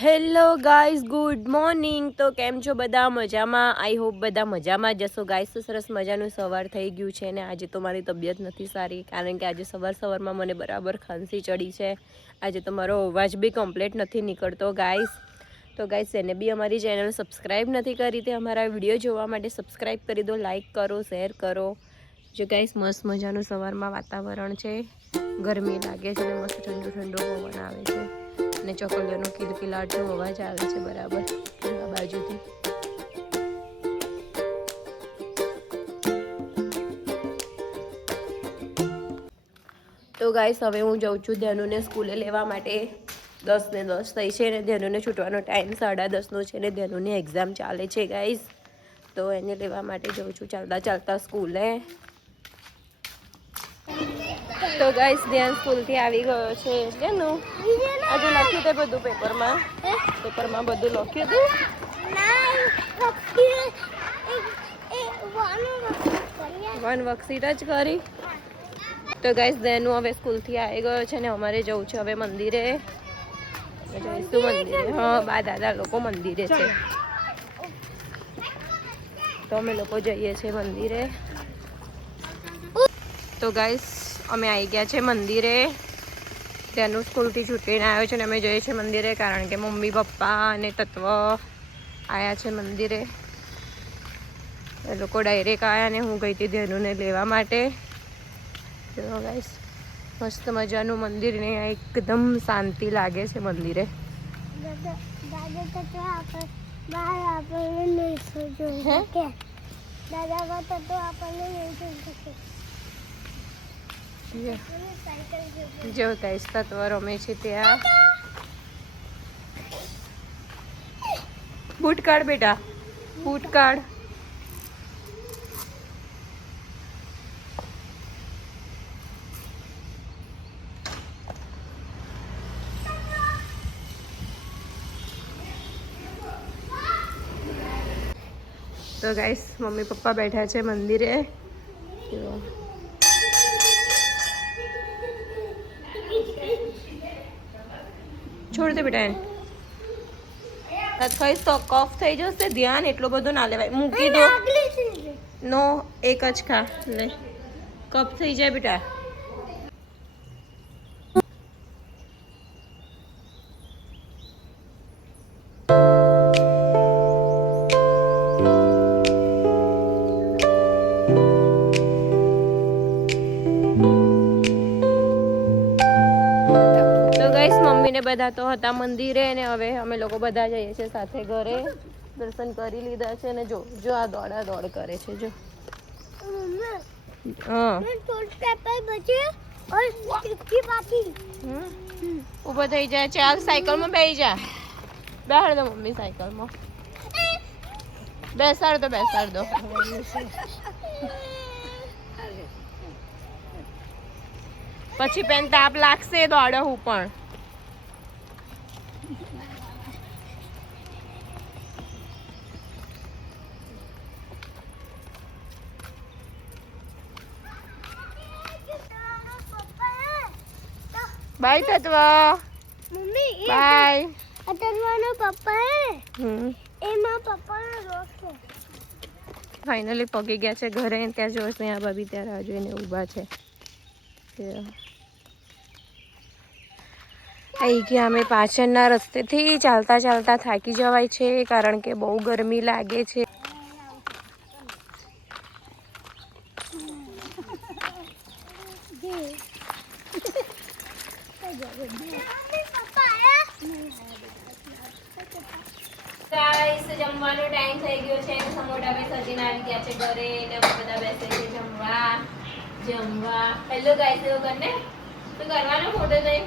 Hello guys, good morning. તો કેમ છો બધા? મજામાં? આઈ હોપ બધા મજામાં જશો. ગાઈઝ તો સરસ મજાનું સવાર થઈ ગયું છે ને આજે તો મારી તબિયત નથી સારી, કારણ કે આજે સવારમાં મને બરાબર ખાંસી ચડી છે. આજે તો મારો અવાજ બી કમ્પ્લીટ નથી નીકળતો ગાઈઝ. તો ગાઈઝ, એને બી અમારી ચેનલ સબસ્ક્રાઈબ નથી કરી તે અમારા વિડીયો જોવા માટે સબસ્ક્રાઈબ કરી દો, લાઇક કરો, શેર કરો. જો ગાઈઝ, મસ્ત મજાનું સવારમાં વાતાવરણ છે, ગરમી લાગે છે ને મસ્ત ઠંડો ઠંડો પવન આવે છે અને ચોકલીઓનો કિલકિલાટનો અવાજ આવે છે બરાબર આ બાજુથી. તો ગાઈસ, હવે હું જાઉં છું ધ્યાનુને સ્કૂલે લેવા માટે. 10 ને 10 થઈ છે ને ધ્યાનુને છૂટવાનો ટાઈમ 10:30નો છે ને ધ્યાનુની એક્ઝામ ચાલે છે ગાઈસ. તો એને લેવા માટે જાઉં છું ચાલતા ચાલતા સ્કૂલે. તો ગાઈસ, ધ્યાન સ્કૂલથી આવી ગયો છે. ધ્યાનું આજે લખ્યું તે બધું પેપરમાં બધું લખ્યું હતું. વન વર્કશીટ જ કરી. તો ગાઈસ, ધ્યાનું હવે સ્કૂલથી આવી ગયો છે ને અમારે જવું છે હવે મંદિરે. જઈશું મંદિરે. હા, બા દાદા લોકો મંદિરે છે તો અમે લોકો જઈએ છીએ મંદિરે. તો ગાઈસ, અમે આવી ગયા છે મંદિરે. ત્યાંનું સ્કૂલથી છૂટીને આવ્યો છે ને અમે જઈએ છીએ મંદિરે, કારણ કે મમ્મી પપ્પા અને તત્વ આવ્યા છે મંદિરે. એ લોકો ડાયરેક્ટ આવ્યા ને હું ગઈ હતી ધ્યાનુને લેવા માટે. જો ગાઈસ, મસ્ત મજાનું મંદિર ને એકદમ શાંતિ લાગે છે મંદિરે. જો ગાઈસ, તત્વ રમે છે ત્યાં. બૂટ કાઢ બેટા, બૂટ કાઢ. તો ગાઈસ, મમ્મી પપ્પા બેઠા છે મંદિરે. છોડ દે બેટા એને. કહીશ તો કફ થઈ જશે. ધ્યાન એટલો બધો ના લેવાય, મૂકી દો. નો, એક જ ખા લે, કફ થઈ જાય બેટા. મમ્મીને બધા તો હતા મંદિરે ને હવે અમે લોકો બધા જઈએ છીએ સાથે ઘરે. દર્શન કરી લીધા છે ને જો જો આ દોડા દોડ કરે છે. જો ઉભો થઈ જાય. ચાલ, સાયકલમાં બેસી જા. બેહાડ દો મમ્મી સાયકલમાં. બેસાડ દો. પછી પેન તાપ લાગશે દોડો હું પણ. બાય તત્વ. Mummy, by. અતરવાનો પપ્પા હે એમાં પપ્પાનો રોગ છે. ફાઇનલી પગી ગયા છે ઘરે. ત્યાં જો સ્નેહા ભાભી ત્યાં રાહ જોઈને ઊભા છે. આવી ગયા અમે પાછળના રસ્તેથી. ચાલતા ચાલતા થાકી જવાય છે, કારણ કે બહુ ગરમી લાગે છે. ગાઈસ, જમવાનો ટાઈમ થઈ ગયો છે. સમોટા બે સજીને આવી ગયા છે ઘરે ને બધા બેસે છે જમવા. હેલો ગાઈસ, એવું કરને તો કરવાનો ફોટો નહીં.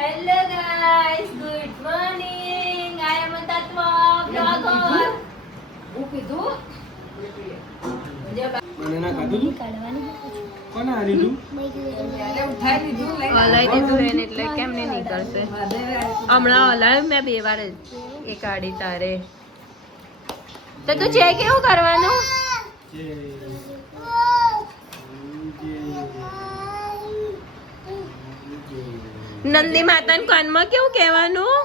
Hello guys, good morning. I am Tatva blogger. હું કીધું મને ના કાઢું કોને આ લીધું? ઉઠાઈ દીધું એને એટલે કેમ નહીં નીકળશે. હમણાં હલાવ્યું મેં 2 વાર એ કાઢી તારે. તો તું છે કેવું કરવાનું? નંદી માતાના કાનમાં કેવું કહેવાનું?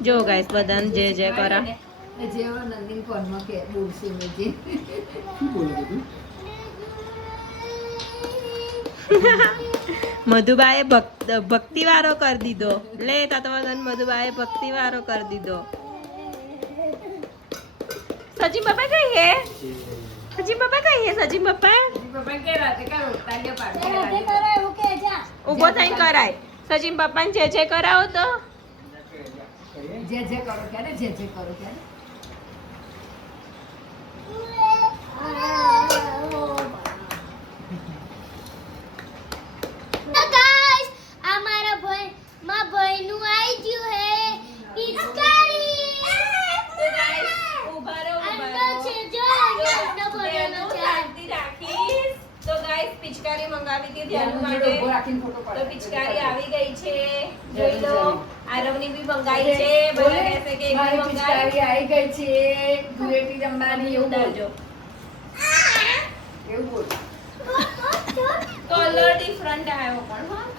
જો ગાઈસ બધાને જે જે કરા જેવો નંદિન ફોનમાં કે બોલશે મેં જે મધુબાએ ભક્તિ વાળો કરી દીધો લે તા તો મધુબાએ ભક્તિ વાળો કરી દીધો સચિન પપ્પા કઈ હે સચિન પપ્પા કઈ હે સચિન પપ્પા પપ્પા કે રાતે કા રોટલા પાડે રાતે કરે એવું કે જા ઉભો થઈને કરાય સચિન પપ્પાને જે કરાવો તો જે કરો ક્યારે જે કરો ક્યારે તો ગાઈસ આ મારા ભાઈનું આવી ગયું હે પિચકારી અંડો છે જો અંડો ભરેલો છે તો ગાઈસ પિચકારી મંગાવી હતી ધ્યાન ઉભો માટે રાખીને ફોટો તો પાડે પિચકારી આવી ગઈ છે જોઈ લો આરવની બી મંગાઈ છે બધા કહેશે કે એક મારી મંગાઈ પિચકારી આવી ગઈ છે ધૂળેટી જમવાની એવું બોલ ઉડાડજો એવું બોલ કલર ડિફરન્ટ આવ્યો પણ હા